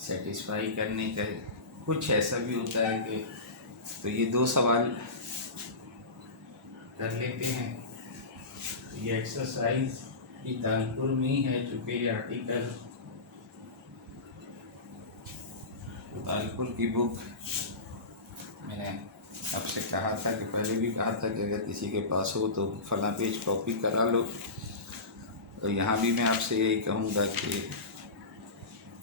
Satisfy करने का कुछ ऐसा भी होता है कि तो ये दो सवाल कर लेते हैं। ये एक्सरसाइज की तालपुर में ही है, चूँकि ये आर्टिकल तालपुर की बुक मैंने आपसे कहा था कि पहले भी कहा था कि अगर किसी के पास हो तो फला पेज कॉपी करा लो। और यहाँ भी मैं आपसे यही कहूँगा कि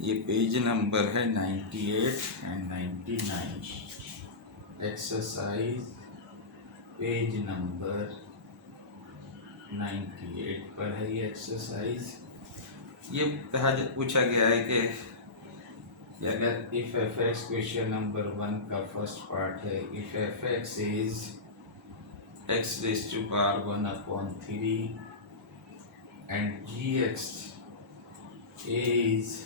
ये पेज नंबर है 98 एंड 99, एक्सरसाइज पेज नंबर 98 पर है ये एक्सरसाइज। ये पूछा गया है कि अगर if F X question number 1 का फर्स्ट पार्ट है, if F X is X raise to power 1/3 and G x is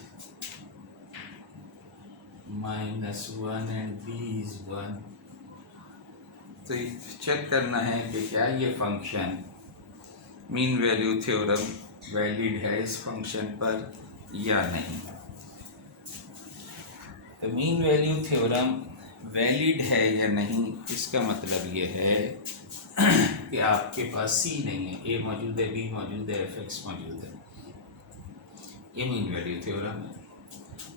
-1 and B is 1, तो चेक करना है कि क्या ये function mean value theorem valid है इस फंक्शन पर या नहीं। तो मीन वैल्यू थ्योरम वैलिड है या नहीं, इसका मतलब ये है कि आपके पास सी नहीं है, ए मौजूद है, बी मौजूद है, एफ एक्स मौजूद है, ये मीन वैल्यू थ्योरम है।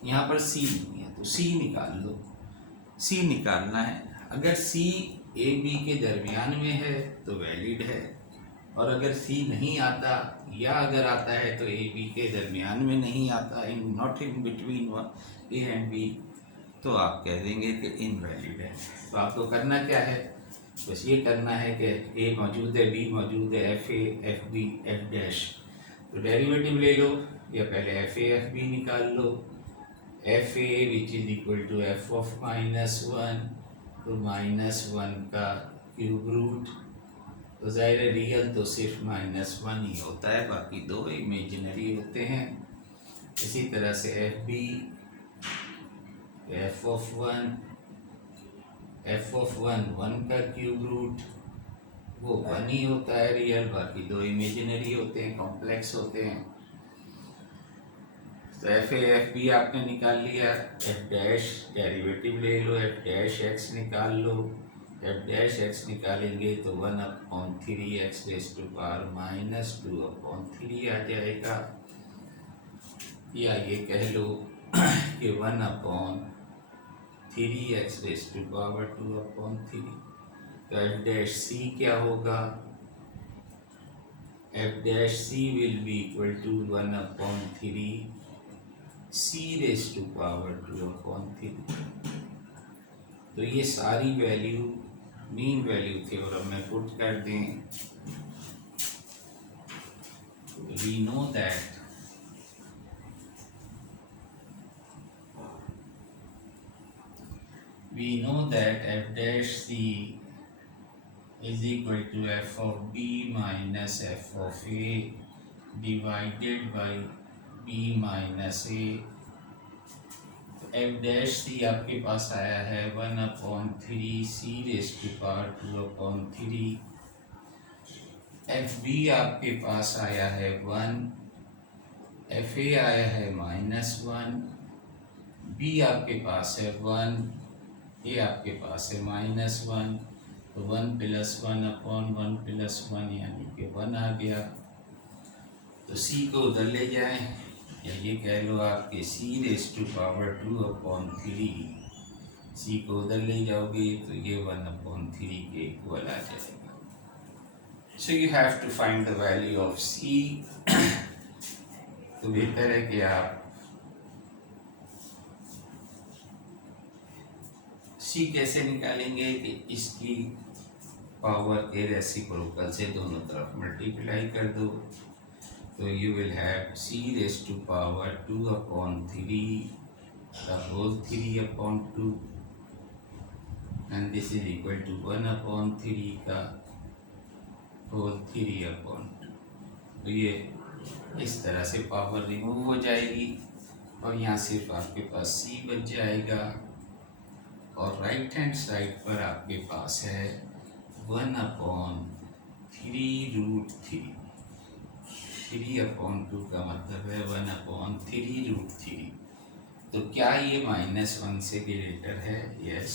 यहाँ पर सी नहीं है तो सी निकाल लो। सी निकालना है, अगर सी ए बी के दरमियान में है तो वैलिड है, और अगर सी नहीं आता या अगर आता है तो ए बी के दरमियान में नहीं आता, in not in between A and B, तो आप कह देंगे कि इनवैलिड है। तो आपको करना क्या है, बस ये करना है कि ए मौजूद है, बी मौजूद है, f a f b f dash, तो डेरिवेटिव ले लो, या पहले एफ ए एफ बी निकाल लो। F a which is equal to F of -1, तो -1 का क्यूब रूट, तो ज़ाहिर है रियल तो सिर्फ -1 ही होता है, बाकी दो इमेजिनरी होते हैं। इसी तरह से एफ बी एफ ऑफ 1 का क्यूब रूट, वो 1 ही होता है रियल, बाकी दो इमेजिनरी होते हैं, कॉम्प्लेक्स होते हैं। तो एफ ए एफ बी आपने निकाल लिया, एफ डैश डेरिवेटिव ले लो, एफ डैश एक्स निकाल लो, एफ डैश एक्स निकालेंगे तो 1/3 एक्स रेज टू पावर -2/3 आ जाएगा, या ये कह लो कि 1/3 एक्स रेज टू पावर 2/3। तो एफ डैश सी क्या होगा, f dash c will be equal to 1/3 c raise to power 2/3। तो ये सारी वैल्यू मीन वैल्यू थ्योरम में पुट कर दें। We know that f dash c is equal to F of B minus F of A divided by b minus a. F dash c आपके पास आया है 1/3 c raise to power 2/3। F b आपके पास आया है 1, एफ ए आया है -1, बी आपके पास है 1, ए आपके पास है -1, तो 1 + 1/1 + 1 यानी कि 1 आ गया। तो सी को उधर ले जाएं, या ये कह लो आपके सी रेज टू पावर 2/3, सी को उधर ले जाओगे तो ये 1/3 के इक्वल आ जाएगा। So you have to find the value of c. तो बेहतर है कि आप सी कैसे निकालेंगे कि इसकी पावर के रेसिप्रोकल से दोनों तरफ मल्टीप्लाई कर दो, तो you will have c raised to power 2/3 the whole 3/2, and this is equal to 1/3 का whole 3/2। तो ये इस तरह से पावर रिमूव हो जाएगी, और यहाँ सिर्फ आपके पास c बच जाएगा, और राइट हैंड साइड पर आपके पास है 1/3√3। 3/2 का मतलब है 1/3√3। तो क्या ये -1 से ग्रेटर है? Yes,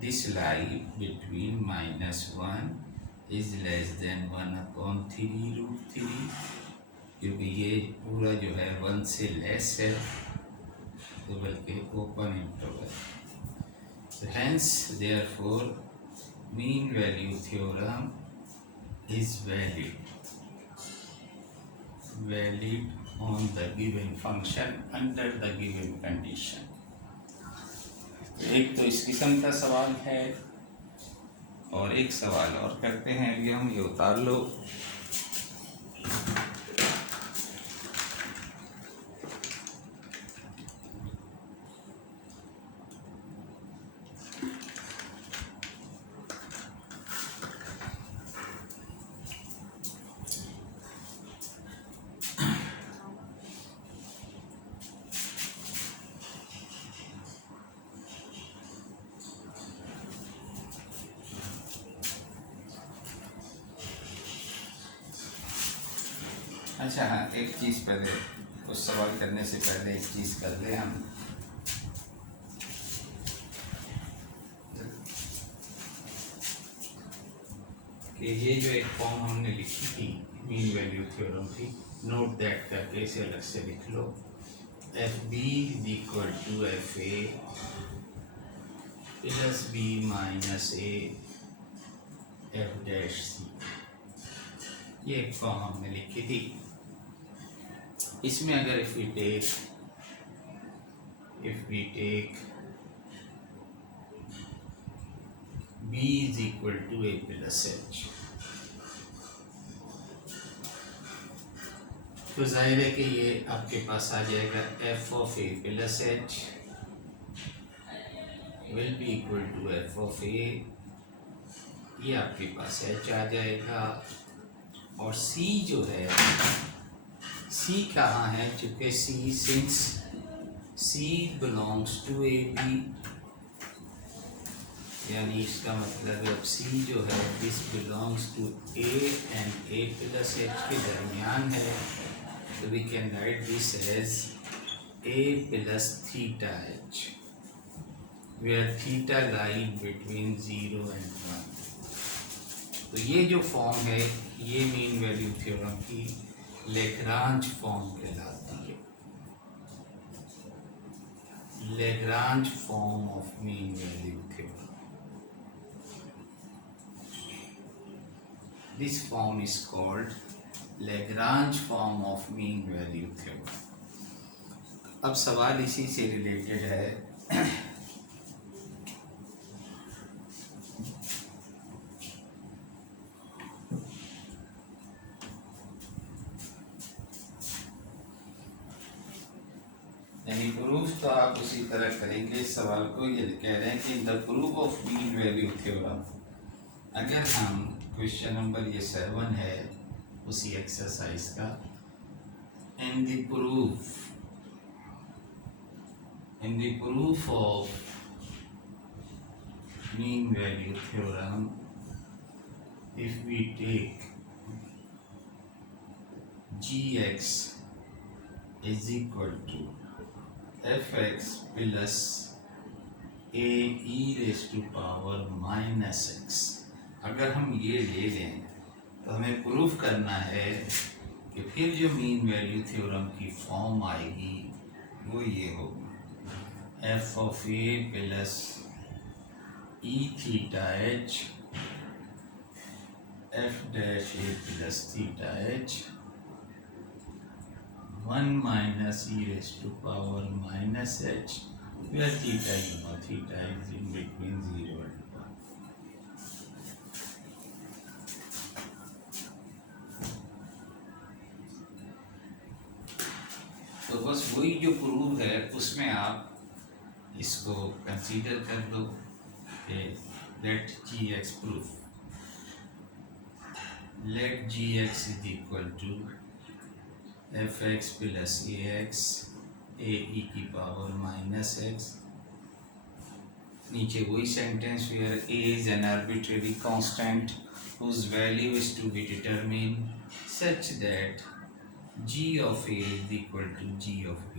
this lie between -1 is less than 1/3√3, क्योंकि ये पूरा जो है 1 से लेस है, तो बल्कि open interval. Hence therefore mean value theorem is valid on the given function under the given condition। एक तो इस किस्म का सवाल है, और एक सवाल और करते हैं। अभी हम ये उतार लो। अच्छा हाँ, एक चीज़ पहले, उस सवाल करने से पहले एक चीज़ कर ले हम। कि ये जो एक फॉर्म हमने लिखी थी मीन वैल्यू थ्योरम की, नोट दैट करके इसे अलग से लिख लो। F B is equal to F A plus b minus a f dash c, ये एक फॉर्म हमने लिखी थी। इसमें अगर if we take b is equal to a plus h, तो जाहिर है कि ये आपके पास आ जाएगा f of a plus h will be equal to f of a, ये आपके पास h आ जाएगा। और c जो है, c कहाँ है? चूँकि c since c belongs to a b, यानी इसका मतलब अब c जो है this belongs to a and a plus h के दरमियान है, तो we can write this as a plus theta h, where theta lie between 0 and 1। तो ये जो फॉर्म है ये मीन वैल्यू थ्योरम की लैग्रांज फॉर्म कहलाती है, Lagrange form of mean value theorem. This form is called Lagrange form of mean value theorem। अब सवाल इसी से रिलेटेड है। यानी प्रूफ तो आप उसी तरह करेंगे। इस सवाल को ये कह रहे हैं कि the proof of mean value theorem, अगर हम क्वेश्चन नंबर ये 7 है उसी एक्सरसाइज का, in the proof of mean value theorem if we take gx is equal to fx plus a e raise to power minus x, अगर हम ये ले लें तो हमें प्रूफ करना है कि फिर जो मीन वैल्यू थ्योरम की फॉर्म आएगी वो ये होगी F of A plus E theta H F dash A plus theta H 1 minus E raise to power minus H, where theta is in between 0 and 1। तो बस वही जो प्रूफ है उसमें आप इसको कंसीडर कर दो कि let g x proof, let g x is equal to f x plus a x a e की पावर माइनस एक्स, नीचे वही sentence where a is an arbitrary constant whose value is to be determined such that g of a is equal to g of b।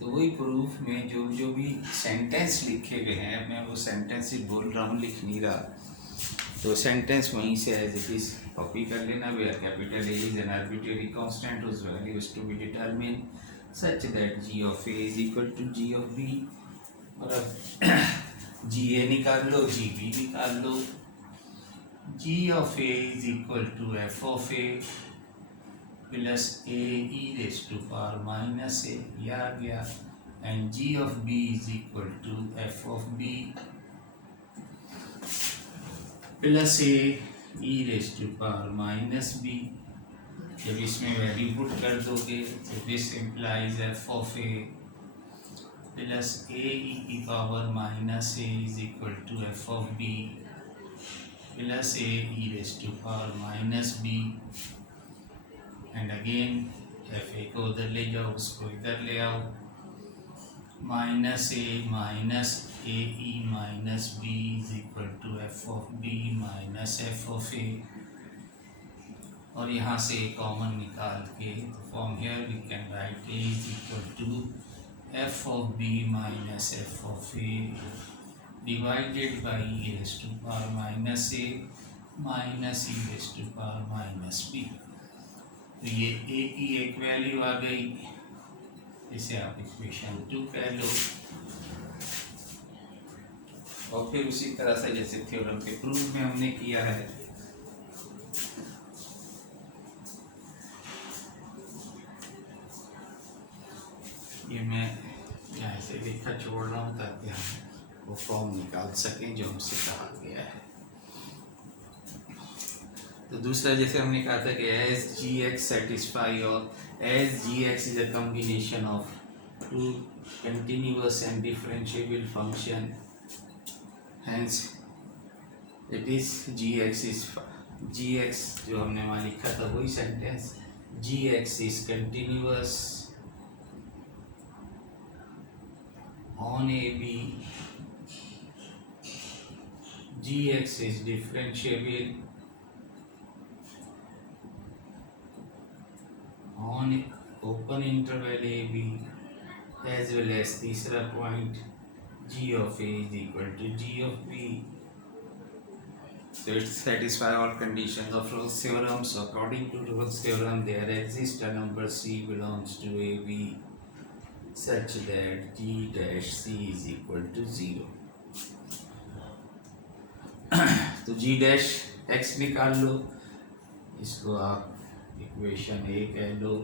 तो तो वही proof में जो जो भी सेंटेंस लिखे गए हैं, मैं वो सेंटेंस ही बोल रहा हूँ, लिख नहीं रहा, तो सेंटेंस वहीं से एज इट इज़ कॉपी कर लेना। Where capital a is an arbitrary constant whose value is to be determine such that g of a is equal to g of b. और अब जी ए निकाल लो, g b निकाल लो। G of a is equal to F of A plus a e raise to power minus a, यह आ गया। And g of b is equal to F of b plus a e raise to power minus b. जब इसमें value put कर दोगे तो this implies f of A plus a e की power minus a is equal to F of b plus a e raise to power minus b. And again f a को उधर ले जाओ, उसको इधर ले आओ, minus A e minus b is equal to F of B minus F of a. और यहाँ से कॉमन निकाल के from here we can write A is equal to F of B minus F of A divided by E raise to power minus A minus E raise to power minus B. तो ये ए की एक value आ गई, इसे आप equation 2 कह लो। और फिर उसी तरह से जैसे थ्योरम के प्रूफ में हमने किया है, ये मैं यहाँ से लिखा छोड़ रहा हूँ ताकि हम वो फॉर्म निकाल सकें जो हमसे कहा गया है। तो दूसरा जैसे हमने कहा था कि एज जी एक्स सेटिस्फाई और as G x is a combination of two continuous and differentiable function, hence it is G X जो हमने वहाँ लिखा था वही sentence, G x is continuous on A B, G x is differentiable on open interval a b, as well as तीसरा point g of a is equal to g of b. So it satisfy all conditions of Rolle's theorem. So according to Rolle's theorem, there exists a number c belongs to a b such that g dash c is equal to 0. तो g dash x निकाल लो, इसको आप equation ए कह लो,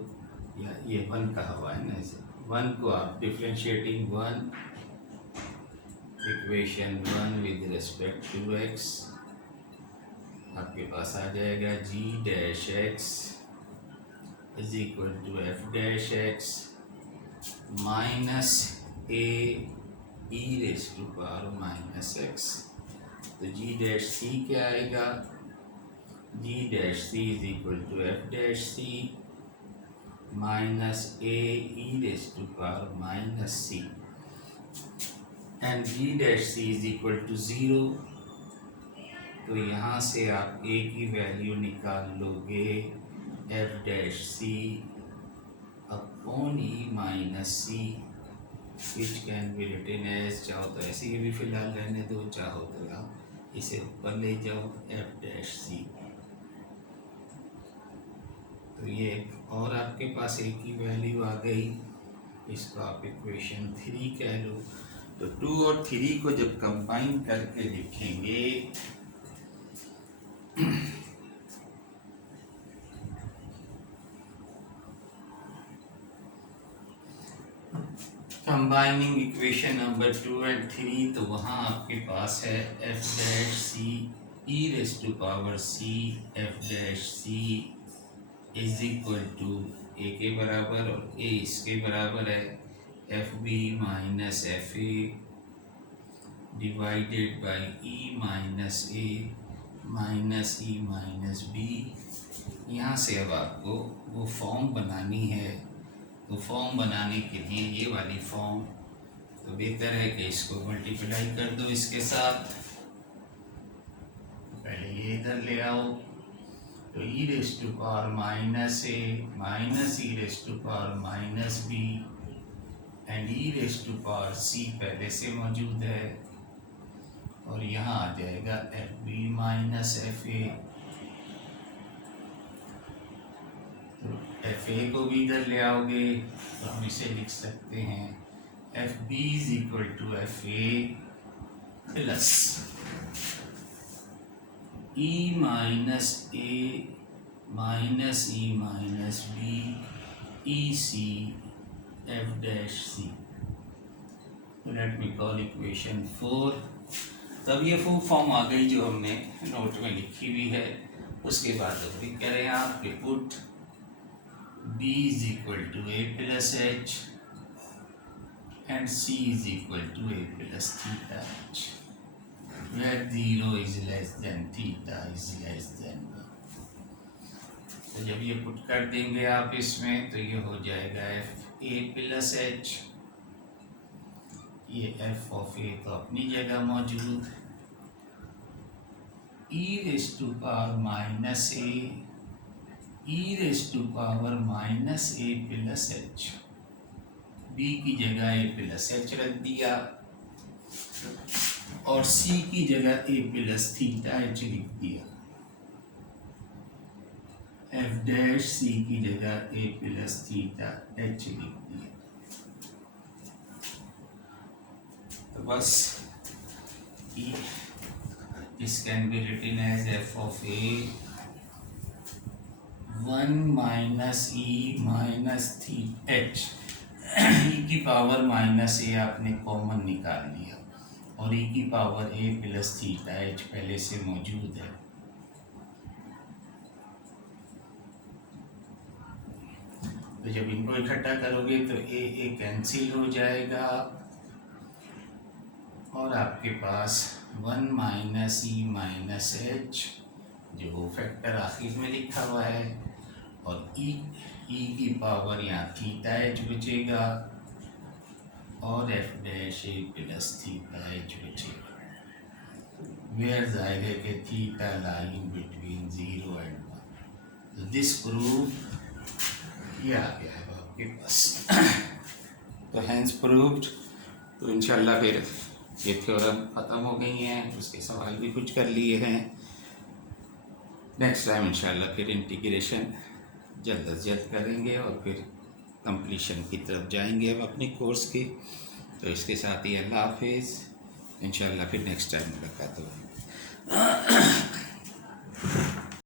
या ये 1 कहा हुआ है ना, इसे 1 को आप differentiating 1 equation 1 with respect to x, आपके पास आ जाएगा g dash x is equal to f dash x minus A e raise to power minus x. तो जी डैश सी क्या आएगा, g dash c is equal to f dash c minus A e raise to power minus c, and g dash c is equal to 0। तो यहाँ से आप ए की value निकाल लोगे F dash C upon E minus C, which can be written as, चाहो तो ऐसे ही भी फिलहाल रहने दो, चाहो तो आप इसे ऊपर ले जाओ एफ डैश सी। तो ये और आपके पास ए की वैल्यू आ गई, इसको आप इक्वेशन 3 कह लो। तो 2 और 3 को जब कंबाइन करके लिखेंगे कंबाइनिंग इक्वेशन नंबर 2 एंड 3, तो वहाँ आपके पास है f dash c e raise to power c F dash c is equal to a के बराबर, और ए इसके बराबर है f b minus f a divided by e minus A minus E minus b. यहाँ से अब आपको वो फॉर्म बनानी है, तो फॉर्म बनाने के लिए ये वाली फॉर्म, तो बेहतर है कि इसको मल्टीप्लाई कर दो इसके साथ। पहले ये इधर ले आओ, तो e raise to power minus A minus E raise to power minus b, and e raise to power c पहले से मौजूद है और यहाँ आ जाएगा f b minus f a. तो एफ ए को भी इधर ले आओगे तो हम इसे लिख सकते हैं F B is equal to F A plus E minus A minus E minus B E C F dash C. Let me call equation 4। तब ये फुल फॉर्म आ गई जो हमने नोट में लिखी हुई है। उसके बाद अभी करें आप कि put b is equal to a plus h and c is equal to a plus theta h, where 0 is less than theta is less than 1। तो जब ये पुट कर देंगे आप इसमें तो ये हो जाएगा एफ ए प्लस एच। ये एफ ऑफ ए तो अपनी जगह मौजूद, E raise to power minus A, E raise to power minus A plus H, B की जगह ए प्लस एच रख दिया और सी की जगह ए प्लस थीटा एच लिख दिया, एफ डैश सी की जगह ए प्लस थीटा एच लिख दिया। तो बस this can be written as f of a 1 minus e minus theta h। e की पावर माइनस ए आपने कॉमन निकाल लिया और e की power a plus theta h पहले से मौजूद है। तो जब इनको इकट्ठा करोगे तो a कैंसिल हो जाएगा और आपके पास 1 माइनस ई माइनस एच जो फैक्टर आखिर में लिखा हुआ है और ई की पावर यहाँ थीटा एच बचेगा और F dash A plus theta H बचेगा, वेयर जाएगा कि थीटा लाइन बिटवीन 0 and 1। तो दिस प्रूफ ये आ गया है आपके पास। तो हैंस प्रूव्ड। तो इंशाल्लाह फिर ये थ्योरम ख़त्म हो गई हैं, उसके सवाल भी कुछ कर लिए हैं। नेक्स्ट टाइम इंशाल्लाह फिर इंटीग्रेशन जल्द से जल्द करेंगे और फिर कंप्लीशन की तरफ जाएंगे अब अपने कोर्स की। तो इसके साथ ही अल्लाह हाफिज़। इंशाल्लाह फिर नेक्स्ट टाइम मुलाकात होगी।